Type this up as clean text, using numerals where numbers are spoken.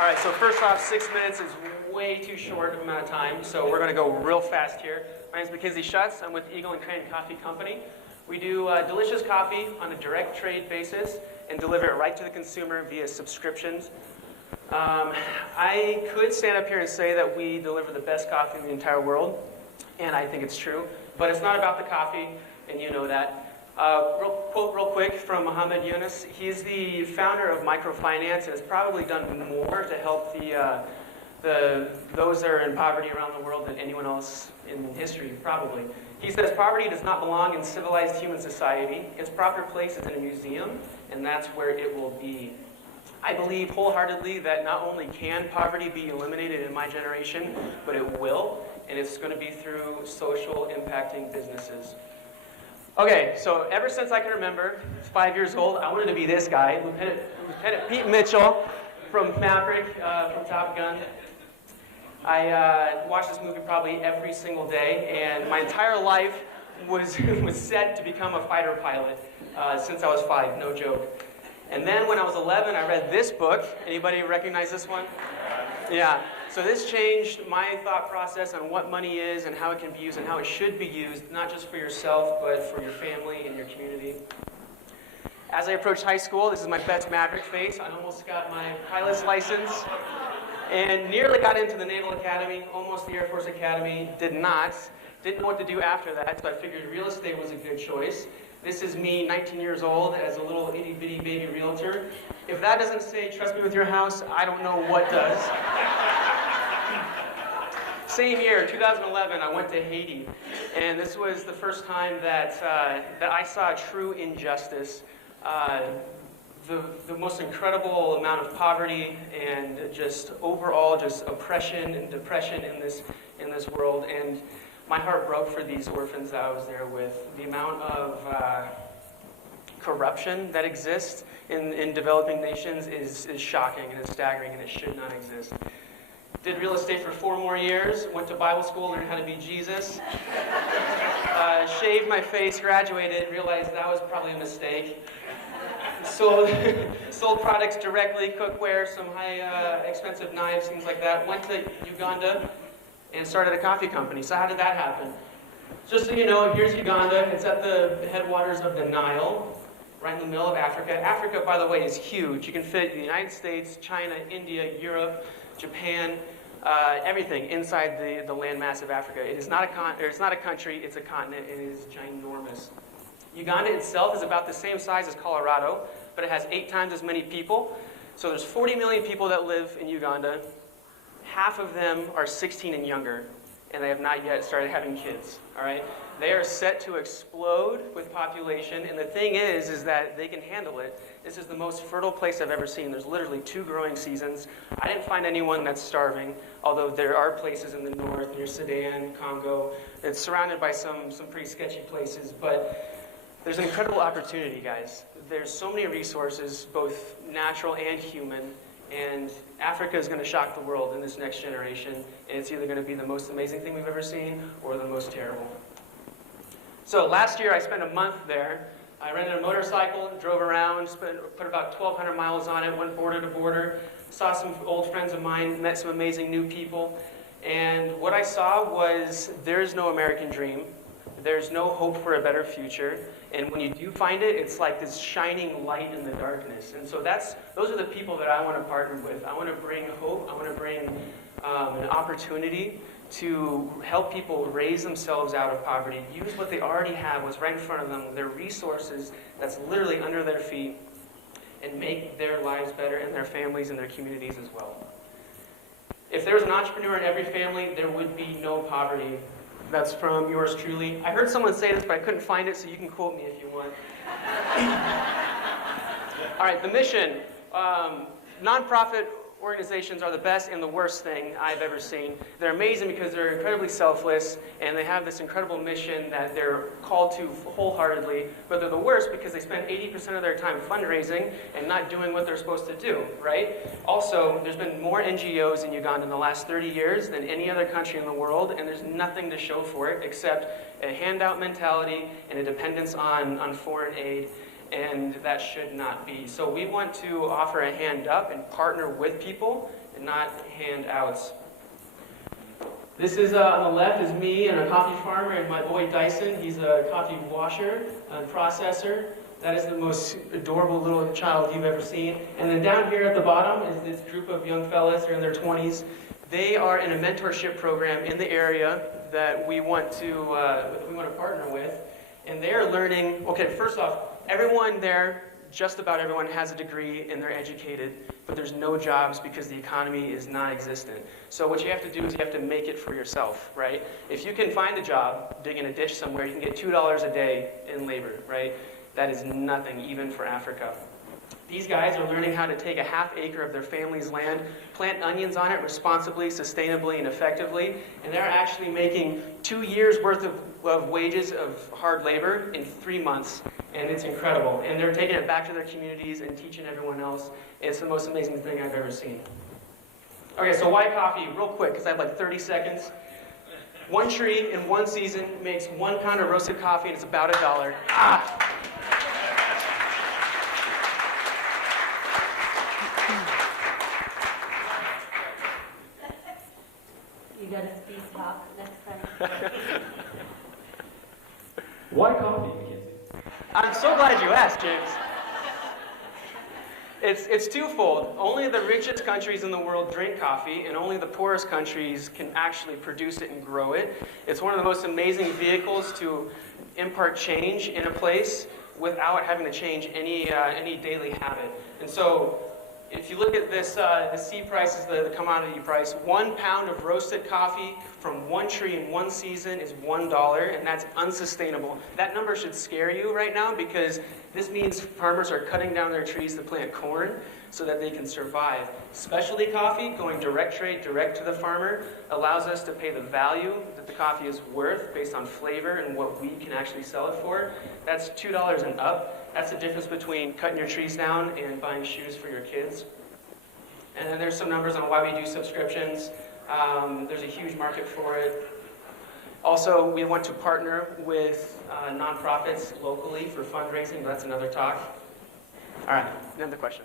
All right, so first off, 6 minutes is way too short of amount of time, so we're going to go real fast here. My name is Mackenzie Schutz. I'm with Eagle and Crane Coffee Company. We do delicious coffee on a direct trade basis and deliver it right to the consumer via subscriptions. I could stand up here and say that we deliver the best coffee in the entire world, and I think it's true, but it's not about the coffee, and you know that. Real quick from Mohammed Yunus. He's the founder of microfinance and has probably done more to help those that are in poverty around the world than anyone else in history, probably. He says poverty does not belong in civilized human society. Its proper place is in a museum, and that's where it will be. I believe wholeheartedly that not only can poverty be eliminated in my generation, but it will, and it's going to be through social impacting businesses. Okay, so ever since I can remember, 5 years old, I wanted to be this guy, Lieutenant Pete Mitchell from Maverick, from Top Gun. I watched this movie probably every single day, and my entire life was set to become a fighter pilot since I was 5, no joke. And then when I was 11, I read this book. Anybody recognize this one? Yeah. So this changed my thought process on what money is and how it can be used and how it should be used, not just for yourself, but for your family and your community. As I approached high school, this is my best Maverick face. I almost got my pilot's license and nearly got into the Naval Academy, almost the Air Force Academy, did not. Didn't know what to do after that, so I figured real estate was a good choice. This is me, 19 years old, as a little itty-bitty baby realtor. If that doesn't say, trust me with your house, I don't know what does. Same year, 2011, I went to Haiti. And this was the first time that I saw true injustice. The most incredible amount of poverty and just overall just oppression and depression in this world. And my heart broke for these orphans that I was there with. The amount of corruption that exists in developing nations is shocking and it's staggering, and it should not exist. Did real estate for 4 more years, went to Bible school, learned how to be Jesus. Shaved my face, graduated, realized that was probably a mistake. Sold products directly, cookware, some high expensive knives, things like that. Went to Uganda and started a coffee company. So how did that happen? Just so you know, here's Uganda. It's at the headwaters of the Nile, right in the middle of Africa. Africa, by the way, is huge. You can fit the United States, China, India, Europe, Japan, everything inside the landmass of Africa. It is not a country, it's a continent. It is ginormous. Uganda itself is about the same size as Colorado, but it has 8 times as many people. So there's 40 million people that live in Uganda. Half of them are 16 and younger, and they have not yet started having kids, all right? They are set to explode with population, and the thing is that they can handle it. This is the most fertile place I've ever seen. There's literally 2 growing seasons. I didn't find anyone that's starving, although there are places in the north, near Sudan, Congo. It's surrounded by some pretty sketchy places, but there's an incredible opportunity, guys. There's so many resources, both natural and human, and Africa is going to shock the world in this next generation, and it's either going to be the most amazing thing we've ever seen or the most terrible. So last year I spent a month there. I rented a motorcycle, drove around, put about 1,200 miles on it, went border to border, saw some old friends of mine, met some amazing new people, and what I saw was there's no American dream. There's no hope for a better future. And when you do find it, it's like this shining light in the darkness. And so those are the people that I want to partner with. I want to bring hope. I want to bring an opportunity to help people raise themselves out of poverty, use what they already have, what's right in front of them, their resources that's literally under their feet, and make their lives better and their families and their communities as well. If there was an entrepreneur in every family, there would be no poverty. That's from yours truly. I heard someone say this, but I couldn't find it, so you can quote me if you want. All right, the mission. Nonprofit organizations are the best and the worst thing I've ever seen. They're amazing because they're incredibly selfless, and they have this incredible mission that they're called to wholeheartedly, but they're the worst because they spend 80% of their time fundraising and not doing what they're supposed to do, right? Also, there's been more NGOs in Uganda in the last 30 years than any other country in the world, and there's nothing to show for it except a handout mentality and a dependence on foreign aid. And that should not be. So we want to offer a hand up and partner with people not handouts. This is, on the left is me and a coffee farmer, and my boy Dyson. He's a coffee washer, a processor. That is the most adorable little child you've ever seen. And then down here at the bottom is this group of young fellas. They're in their 20s. They are in a mentorship program in the area that we want to partner with. And they're learning, okay, first off, everyone there, just about everyone has a degree and they're educated, but there's no jobs because the economy is non-existent. So what you have to do is you have to make it for yourself, right? If you can find a job, digging a ditch somewhere, you can get $2 a day in labor, right? That is nothing, even for Africa. These guys are learning how to take a half acre of their family's land, plant onions on it responsibly, sustainably, and effectively, and they're actually making 2 years worth of wages of hard labor in 3 months, and it's incredible. And they're taking it back to their communities and teaching everyone else. It's the most amazing thing I've ever seen. Okay, so why coffee? Real quick, because I have like 30 seconds. One tree in one season makes 1 pound of roasted coffee, and it's about $1. Ah! You gotta speak talk next time. Why coffee, Mackenzie? I'm so glad you asked, James. It's twofold. Only the richest countries in the world drink coffee, and only the poorest countries can actually produce it and grow it. It's one of the most amazing vehicles to impart change in a place without having to change any daily habit. And so, if you look at this, the C price is the commodity price. 1 pound of roasted coffee from one tree in one season is $1, and that's unsustainable. That number should scare you right now because this means farmers are cutting down their trees to plant corn so that they can survive. Specialty coffee, going direct trade, direct to the farmer, allows us to pay the value that the coffee is worth based on flavor and what we can actually sell it for. That's $2 and up. That's the difference between cutting your trees down and buying shoes for your kids. And then there's some numbers on why we do subscriptions. There's a huge market for it. Also, we want to partner with nonprofits locally for fundraising, but that's another talk. All right, end the question.